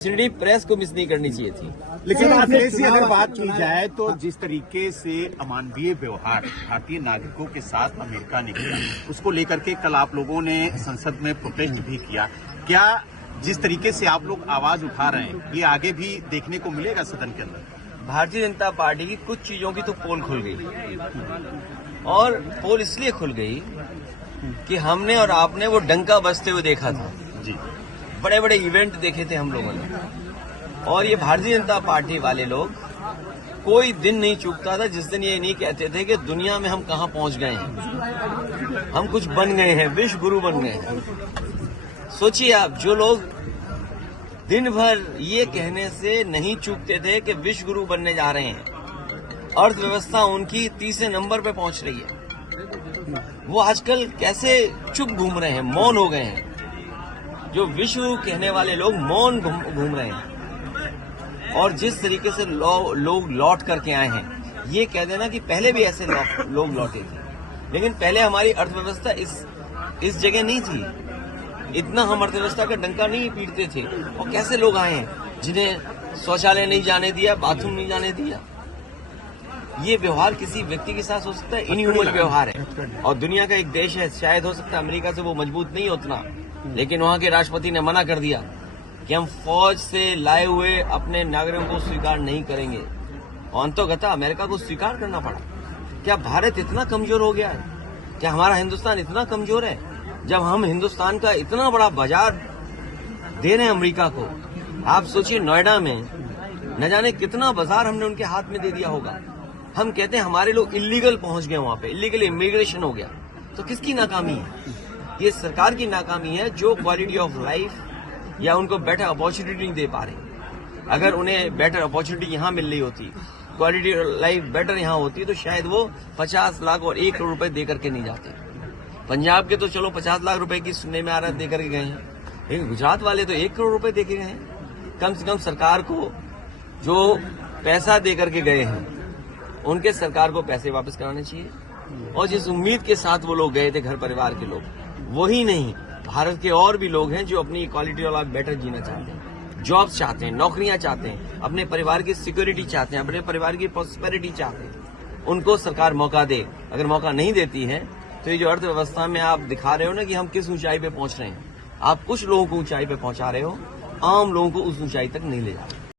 Opportunity press को miss नहीं करनी चाहिए थी। लेकिन अखिलेश जी, अगर बात की जाए तो जिस तरीके से अमानवीय व्यवहार भारतीय नागरिकों के साथ अमेरिका ने किया, उसको लेकर के कल आप लोगों ने संसद में प्रोटेस्ट भी किया। क्या जिस तरीके से आप लोग आवाज उठा रहे हैं, ये आगे भी देखने को मिलेगा सदन के अंदर? भारतीय जनता पार्टी की कुछ चीजों की तो पोल खुल गई, और पोल इसलिए खुल गई कि हमने और आपने वो डंका बजते हुए देखा था जी। बड़े बड़े इवेंट देखे थे हम लोगों ने, और ये भारतीय जनता पार्टी वाले लोग कोई दिन नहीं चूकता था जिस दिन ये नहीं कहते थे कि दुनिया में हम कहां पहुंच गए हैं, हम कुछ बन गए हैं, विश्व गुरु बन गए हैं। सोचिए आप, जो लोग दिन भर ये कहने से नहीं चूकते थे कि विश्व गुरु बनने जा रहे हैं, अर्थव्यवस्था उनकी तीसरे नंबर पे पहुंच रही है, वो आजकल कैसे चुप घूम रहे हैं, मौन हो गए हैं। जो विश्व कहने वाले लोग मौन घूम रहे हैं, और जिस तरीके से लोग लौट करके आए हैं, ये कह देना कि पहले भी ऐसे लोग लौटे थे, लेकिन पहले हमारी अर्थव्यवस्था इस जगह नहीं थी, इतना हम अर्थव्यवस्था का डंका नहीं पीटते थे। और कैसे लोग आए हैं जिन्हें शौचालय नहीं जाने दिया, बाथरूम नहीं जाने दिया। ये व्यवहार किसी व्यक्ति के साथ हो सकता है, इनह्यूमन व्यवहार है। और दुनिया का एक देश है, शायद हो सकता है अमेरिका से वो मजबूत नहीं उतना, लेकिन वहां के राष्ट्रपति ने मना कर दिया कि हम फौज से लाए हुए अपने नागरिकों को स्वीकार नहीं करेंगे, और अंततः अमेरिका को स्वीकार करना पड़ा। क्या भारत इतना कमजोर हो गया है? क्या हमारा हिंदुस्तान इतना कमजोर है? जब हम हिंदुस्तान का इतना बड़ा बाजार दे रहे हैं अमेरिका को, आप सोचिए नोएडा में न जाने कितना बाजार हमने उनके हाथ में दे दिया होगा। हम कहते हैं हमारे लोग इलीगल पहुंच गए, वहां पे इलीगल इमिग्रेशन हो गया। तो किसकी नाकामी है? ये सरकार की नाकामी है, जो क्वालिटी ऑफ लाइफ या उनको बेटर अपॉर्चुनिटी नहीं दे पा रही। अगर उन्हें बेटर अपॉर्चुनिटी यहाँ मिल रही होती, क्वालिटी ऑफ लाइफ बेटर यहाँ होती, तो शायद वो 50 लाख और 1 करोड़ रुपए दे करके नहीं जाते। पंजाब के तो चलो 50 लाख रुपए की सुनने में आ रहा है दे करके गए हैं, लेकिन गुजरात वाले तो 1 करोड़ रुपए दे के गए हैं। कम से कम सरकार को जो पैसा दे करके गए हैं, उनके सरकार को पैसे वापस कराने चाहिए। और जिस उम्मीद के साथ वो लोग गए थे, घर परिवार के लोग, वही नहीं, भारत के और भी लोग हैं जो अपनी क्वालिटी ऑफ लाइफ बेटर जीना चाहते हैं, जॉब्स चाहते हैं, नौकरियां चाहते हैं, अपने परिवार की सिक्योरिटी चाहते हैं, अपने परिवार की प्रॉस्पेरिटी चाहते हैं। उनको सरकार मौका दे। अगर मौका नहीं देती है तो ये जो अर्थव्यवस्था में आप दिखा रहे हो ना कि हम किस ऊंचाई पे पहुंच रहे हैं, आप कुछ लोगों को ऊंचाई पे पहुंचा रहे हो, आम लोगों को उस ऊंचाई तक नहीं ले जा रहे।